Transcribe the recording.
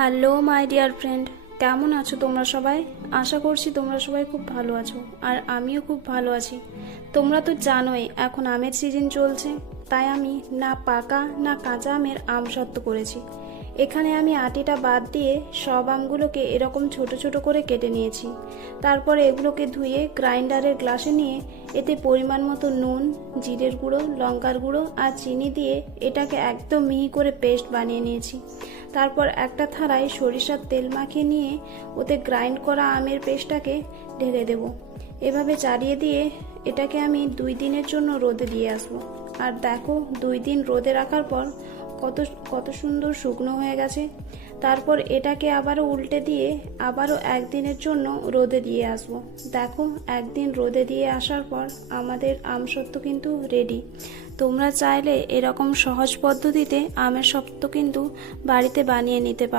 Hello my dear friend, কেমন আছো তোমরা সবাই? আশা করছি তোমরা সবাই খুব ভালো আছো, আর আমিও খুব ভালো আছি। তোমরা তো জানোই এখন আমের সিজন চলছে, তাই আমি না পাকা না কাঁচা আমের আমসত্ত্ব করেছি। এখানে আমি আটিটা বাদ দিয়ে সব আমগুলোকে এরকম ছোট ছোট করে কেটে নিয়েছি। তারপরে এগুলোকে ধুয়ে গ্রাইন্ডারের গ্লাসে নিয়ে এতে পরিমাণ মতো নুন, জিরের গুঁড়ো, লঙ্কার গুঁড়ো আর চিনি দিয়ে এটাকে একদম মিহি করে পেস্ট বানিয়ে নিয়েছি। তারপর একটা থালায় সরিষার তেল মাখিয়ে নিয়ে ওতে গ্রাইন্ড করা আমের পেস্টটাকে ঢেলে দেব। এভাবে চালিয়ে দিয়ে এটাকে আমি 2 দিনের জন্য রোদে দিয়ে আসবো। আর দেখো 2 দিন রোদে রাখার পর কত কত সুন্দর শুকনো হয়ে গেছে। তারপর এটাকে আবারও উল্টে দিয়ে আবারও 1 দিনের জন্য রোদে দিয়ে আসবো। দেখো 1 দিন রোদে দিয়ে আসার পর আমাদের আমসত্ত্ব কিন্তু রেডি। তোমরা চাইলে এরকম সহজ পদ্ধতিতে আমের সত্ত্ব কিন্তু বাড়িতে বানিয়ে নিতে পারো।